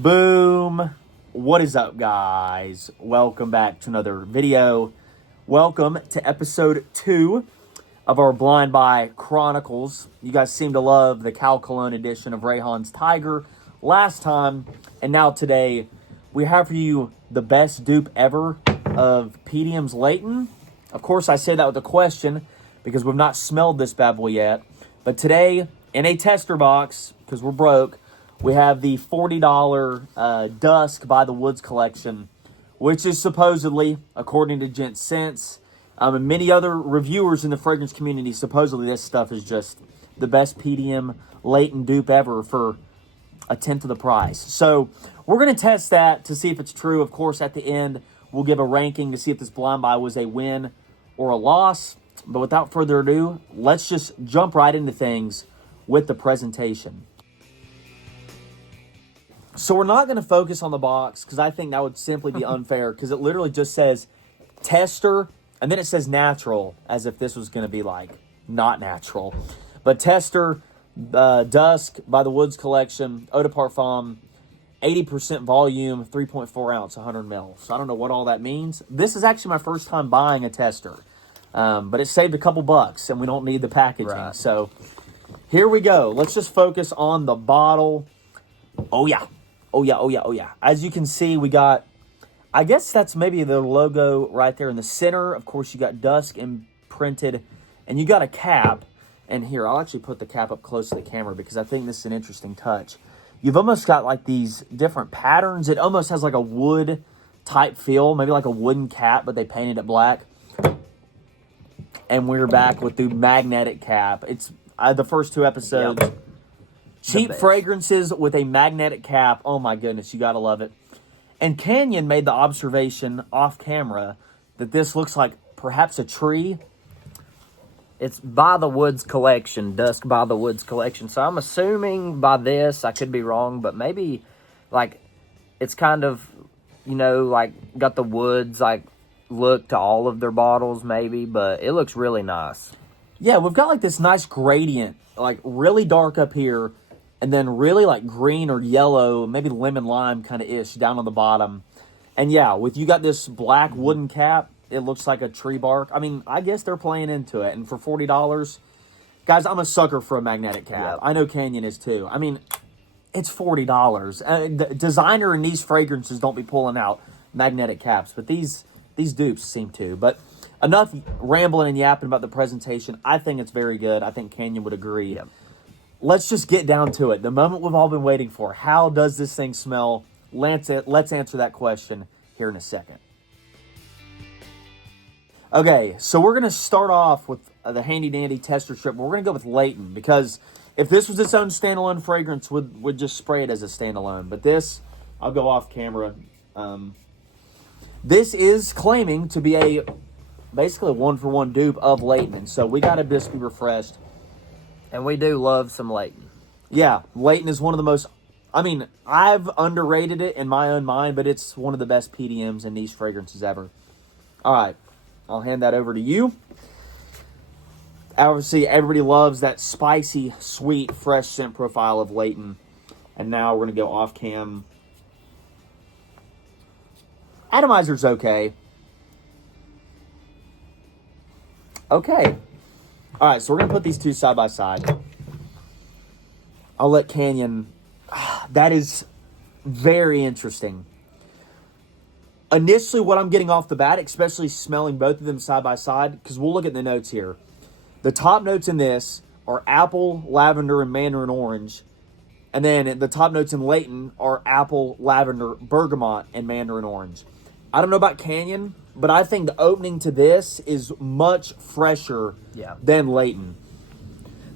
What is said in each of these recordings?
Boom. What is up, guys? Welcome back to another video. Welcome to episode 2 of our Blind Buy Chronicles. You guys seem to love the Cal Cologne edition of Rayhan's Tiger last time, and now today we have for you the best dupe ever of PDM's Layton. Of course, I say that with a question because we've not smelled this bad boy yet. But today, in a tester box, because we're broke, we have the $40 Dusk by the Woods collection, which is supposedly, according to Gent Sense, and many other reviewers in the fragrance community, supposedly this stuff is just the best PDM Layton dupe ever for a tenth of the price. So we're going to test that to see if it's true. Of course, at the end, we'll give a ranking to see if this blind buy was a win or a loss. But without further ado, let's just jump right into things with the presentation. So we're not going to focus on the box because I think that would simply be unfair because it literally just says tester and then it says natural as if this was going to be like not natural. But tester, Dusk by the Woods collection, Eau de Parfum, 80% volume, 3.4 ounce, 100 mil. So I don't know what all that means. This is actually my first time buying a tester, but it saved a couple bucks and we don't need the packaging. Right. So here we go. Let's just focus on the bottle. Oh yeah. Oh, yeah, oh, yeah, oh, yeah. As you can see, we got, I guess that's maybe the logo right there in the center. Of course, you got Dusk imprinted, and you got a cap. And here, I'll actually put the cap up close to the camera because I think this is an interesting touch. You've almost got like these different patterns. It almost has like a wood type feel, maybe like a wooden cap, but they painted it black. And we're back with the magnetic cap. It's the first 2 episodes. Yep. Cheap fragrances with a magnetic cap. Oh my goodness, you gotta love it. And Canyon made the observation off camera that this looks like perhaps a tree. It's by the Woods collection, Dusk by the Woods collection. So I'm assuming by this, I could be wrong, but maybe like it's kind of, you know, like got the Woods like look to all of their bottles maybe, but it looks really nice. Yeah, we've got like this nice gradient, like really dark up here. And then really like green or yellow, maybe lemon lime kind of ish down on the bottom. And yeah, with you got this black wooden cap, it looks like a tree bark. I mean, I guess they're playing into it. And for $40, guys, I'm a sucker for a magnetic cap. Yep. I know Canyon is too. I mean, it's $40. Designer and these fragrances don't be pulling out magnetic caps, but these dupes seem to. But enough rambling and yapping about the presentation. I think it's very good. I think Canyon would agree. Yep. Let's just get down to it. The moment we've all been waiting for. How does this thing smell? Let's answer that question here in a second. Okay, so we're going to start off with the handy-dandy tester strip. We're going to go with Layton because if this was its own standalone fragrance, we'd just spray it as a standalone. But this, I'll go off camera. This is claiming to be basically a one-for-one dupe of Layton. And so we got to just be refreshed. And we do love some Layton. Yeah, Layton is one of the most, I mean, I've underrated it in my own mind, but it's one of the best PDMs and niche fragrances ever. All right, I'll hand that over to you. Obviously, everybody loves that spicy, sweet, fresh scent profile of Layton. And now we're going to go off cam. Atomizer's okay. Okay. All right, so we're going to put these two side by side. I'll let Canyon. That is very interesting. Initially, what I'm getting off the bat, especially smelling both of them side by side, because we'll look at the notes here. The top notes in this are apple, lavender, and mandarin orange. And then the top notes in Layton are apple, lavender, bergamot, and mandarin orange. I don't know about Canyon, but I think the opening to this is much fresher than Layton.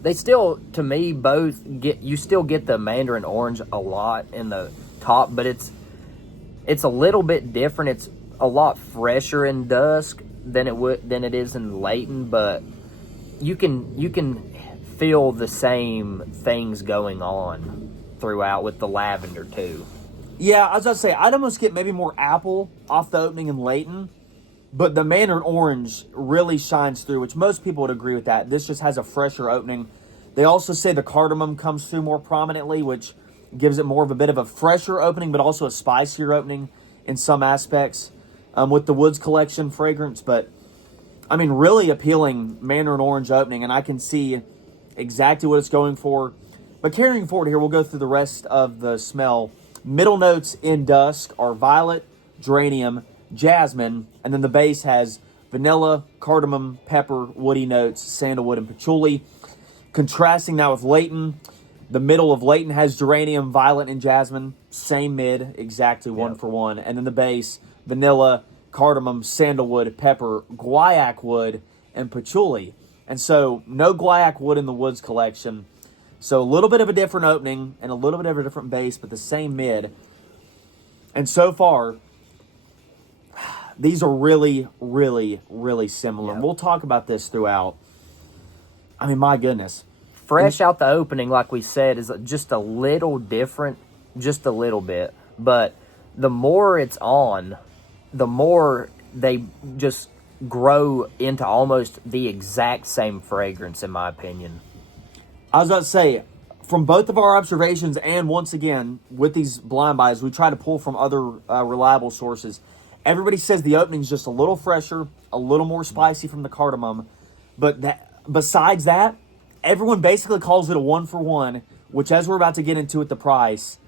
They still, to me, both you still get the mandarin orange a lot in the top, but it's a little bit different. It's a lot fresher in Dusk than it is in Layton, but you can feel the same things going on throughout with the lavender too. Yeah, as I say, I'd almost get maybe more apple off the opening in Layton, but the mandarin orange really shines through, which most people would agree with that. This just has a fresher opening. They also say the cardamom comes through more prominently, which gives it more of a bit of a fresher opening, but also a spicier opening in some aspects with the Woods Collection fragrance. But, I mean, really appealing mandarin orange opening, and I can see exactly what it's going for. But carrying forward here, we'll go through the rest of the smell. Middle notes in Dusk are violet, geranium, jasmine, and then the base has vanilla, cardamom, pepper, woody notes, sandalwood, and patchouli. Contrasting now with Leighton, the middle of Leighton has geranium, violet, and jasmine. Same mid, exactly one for one. And then the base, vanilla, cardamom, sandalwood, pepper, guaiac wood, and patchouli. And so no guaiac wood in the Woods Collection. So a little bit of a different opening and a little bit of a different base, but the same mid. And so far, these are really, really, really similar. Yep. We'll talk about this throughout. I mean, my goodness. Fresh out the opening, like we said, is just a little different, just a little bit. But the more it's on, the more they just grow into almost the exact same fragrance, in my opinion. I was about to say, from both of our observations, and once again, with these blind buys, we try to pull from other reliable sources. Everybody says the opening's just a little fresher, a little more spicy from the cardamom. But besides that, everyone basically calls it a 1-for-1, which, as we're about to get into with the price,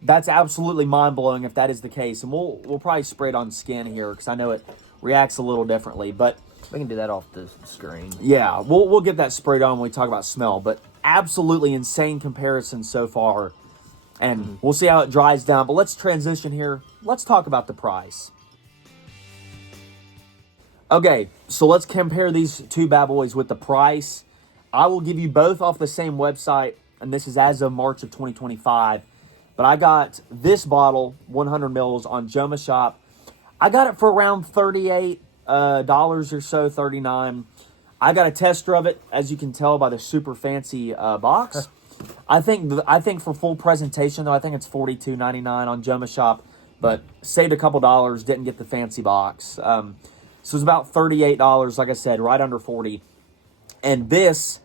that's absolutely mind-blowing if that is the case. And we'll probably spray it on skin here because I know it reacts a little differently. But we can do that off the screen. yeah, we'll get that sprayed on when we talk about smell. But absolutely insane comparison so far. And we'll see how it dries down. But let's transition here. Let's talk about the price. Okay, so let's compare these two bad boys with the price. I will give you both off the same website, and this is as of March of 2025. But I got this bottle, 100 mils, on Joma Shop. I got it for around $38 or so, $39. I got a tester of it, as you can tell by the super fancy box. I think for full presentation, though, I think it's $42.99 on Joma Shop, but saved a couple dollars, didn't get the fancy box. So it's about $38, like I said, right under $40. And this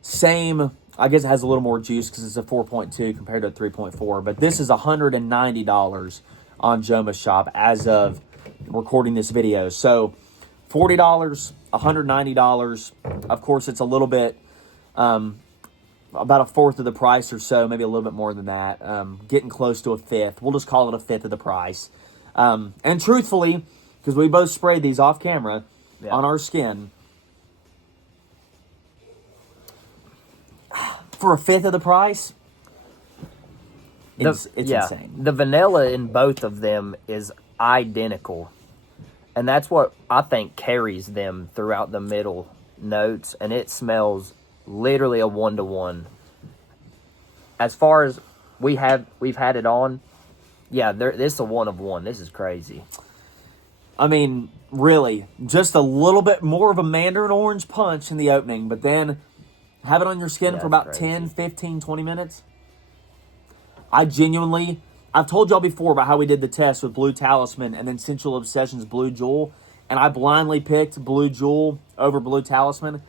same, I guess it has a little more juice because it's a 4.2 compared to a 3.4. But this is $190 on Joma Shop as of recording this video. So $40, $190. Of course, it's a little bit, about a fourth of the price or so, maybe a little bit more than that. Getting close to a fifth. We'll just call it a fifth of the price. And truthfully, because we both sprayed these off camera on our skin, for a fifth of the price, it's insane. The vanilla in both of them is identical. And that's what I think carries them throughout the middle notes. And it smells literally a 1-to-1. As far as we've had it on, this is a 1-of-1. This is crazy. I mean, really, just a little bit more of a mandarin orange punch in the opening, but then have it on your skin for about 10, 15, 20 minutes. I've told y'all before about how we did the test with Blue Talisman and then Sensual Obsessions Blue Jewel, and I blindly picked Blue Jewel over Blue Talisman.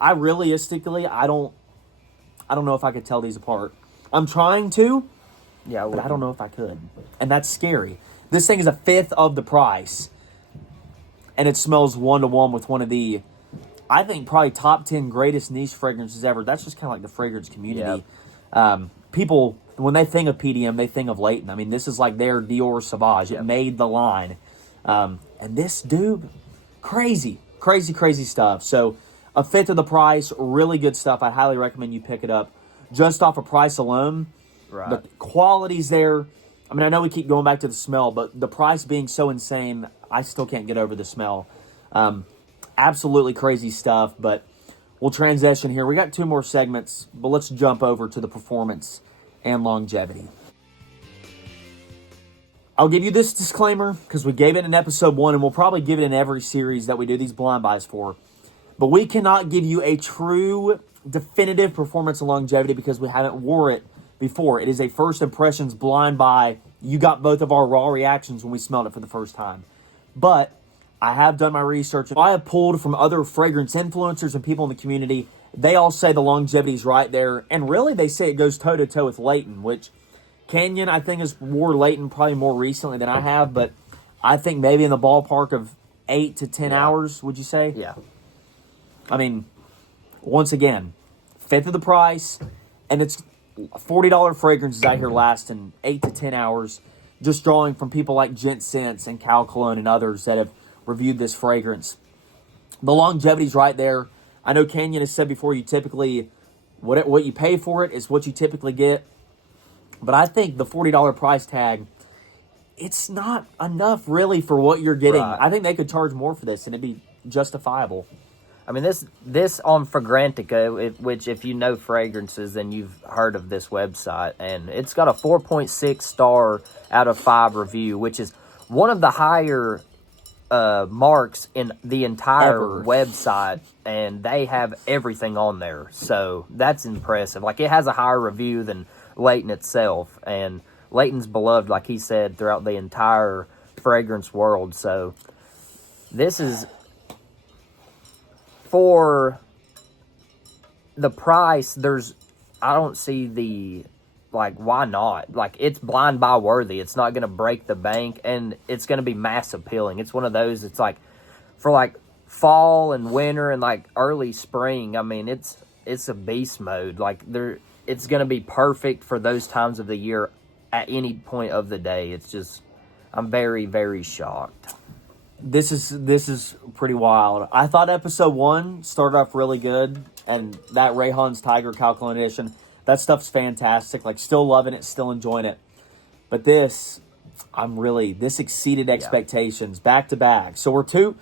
I don't know if I could tell these apart. I'm trying to, but I don't know if I could. And that's scary. This thing is a fifth of the price, and it smells 1-to-1 with one of the, I think, probably top 10 greatest niche fragrances ever. That's just kind of like the fragrance community. People, when they think of PDM, they think of Leighton. I mean, this is like their Dior Sauvage. It made the line. And this dude, crazy stuff. So a fifth of the price, really good stuff. I highly recommend you pick it up just off of price alone. Right. The quality's there. I mean, I know we keep going back to the smell, but the price being so insane, I still can't get over the smell. Absolutely crazy stuff, but we'll transition here. We got 2 more segments, but let's jump over to the performance and longevity. I'll give you this disclaimer because we gave it in episode 1, and we'll probably give it in every series that we do these blind buys for. But we cannot give you a true, definitive performance and longevity because we haven't wore it before. It is a first impressions blind buy. You got both of our raw reactions when we smelled it for the first time. But I have done my research. I have pulled from other fragrance influencers and people in the community. They all say the longevity is right there. And really, they say it goes toe-to-toe with Leighton, which Canyon, I think, has wore Leighton probably more recently than I have, but I think maybe in the ballpark of 8 to 10 hours, would you say? Yeah. I mean, once again, fifth of the price, and it's $40 fragrances out here lasting 8 to 10 hours, just drawing from people like Gent Sense and Cal Cologne and others that have reviewed this fragrance. The longevity's right there. I know Canyon has said before, you typically, what you pay for it is what you typically get. But I think the $40 price tag, it's not enough really for what you're getting. Right. I think they could charge more for this, and it'd be justifiable. I mean, this on Fragrantica, which if you know fragrances, then you've heard of this website, and it's got a 4.6 star out of 5 review, which is one of the higher marks in the entire website, and they have everything on there, so that's impressive. Like, it has a higher review than Leighton itself, and Leighton's beloved, like he said, throughout the entire fragrance world. So this is, for the price, I don't see the, like, why not? Like, it's blind buy worthy. It's not going to break the bank, and it's going to be mass appealing. It's one of those, it's like, for like fall and winter and like early spring, I mean, it's a beast mode. Like, it's going to be perfect for those times of the year at any point of the day. It's just, I'm very, very shocked. This is pretty wild. I thought episode 1 started off really good, and that Rayhan's Tiger Cal Cologne edition, that stuff's fantastic. Like, still loving it, still enjoying it. But this exceeded expectations back to back. So we're two.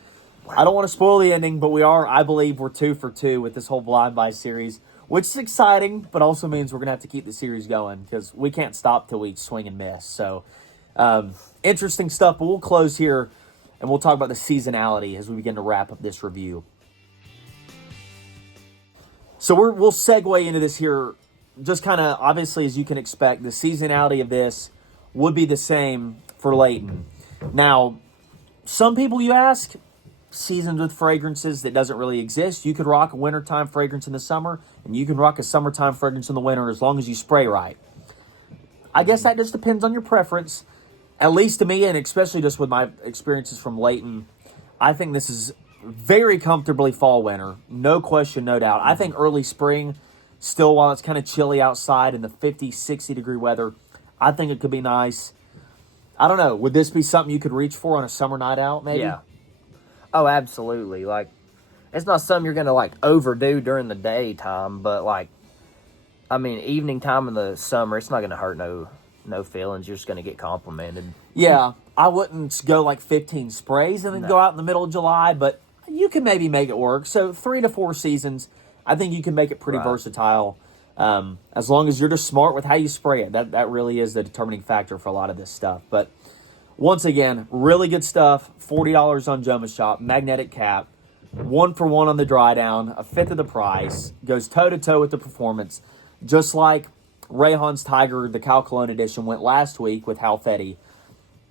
I don't want to spoil the ending, but I believe we're 2 for 2 with this whole blind buy series, which is exciting, but also means we're going to have to keep the series going because we can't stop till we swing and miss. So, interesting stuff, but we'll close here and we'll talk about the seasonality as we begin to wrap up this review. So we'll segue into this here, just kind of, obviously, as you can expect, the seasonality of this would be the same for Leighton. Now, some people, you ask, seasoned with fragrances that doesn't really exist. You could rock a wintertime fragrance in the summer, and you can rock a summertime fragrance in the winter as long as you spray right. I guess that just depends on your preference. At least to me, and especially just with my experiences from Leighton, I think this is very comfortably fall-winter. No question, no doubt. I think early spring, still while it's kind of chilly outside in the 50, 60-degree weather, I think it could be nice. I don't know. Would this be something you could reach for on a summer night out, maybe? Yeah. Oh, absolutely. Like, it's not something you're going to, like, overdo during the daytime, but, like, I mean, evening time in the summer, it's not going to hurt no feelings. You're just going to get complimented. Yeah. I wouldn't go, like, 15 sprays and then go out in the middle of July, but you can maybe make it work. So 3 to 4 seasons, I think you can make it pretty versatile. As long as you're just smart with how you spray it. That really is the determining factor for a lot of this stuff. But once again, really good stuff. $40 on Joma Shop. Magnetic cap. 1 for 1 on the dry down. A fifth of the price. Goes toe-to-toe with the performance. Just like Rayhan's Tiger, the Cal Cologne edition, went last week with Halfetti.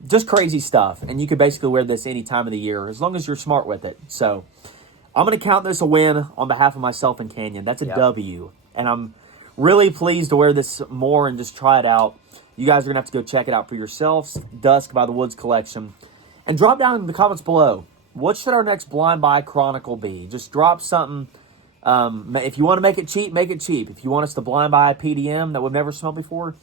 Just crazy stuff. And you could basically wear this any time of the year as long as you're smart with it. So I'm going to count this a win on behalf of myself and Canyon. That's a W. And I'm really pleased to wear this more and just try it out. You guys are going to have to go check it out for yourselves. Dusk by the Woods Collection. And drop down in the comments below. What should our next Blind Buy Chronicle be? Just drop something. If you want to make it cheap, make it cheap. If you want us to blind buy a PDM that we've never smelled before,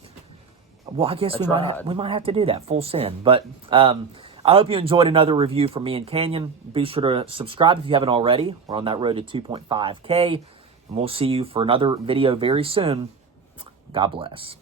well, I guess we might have to do that. Full send. But I hope you enjoyed another review from me and Canyon. Be sure to subscribe if you haven't already. We're on that road to 2.5K. And we'll see you for another video very soon. God bless.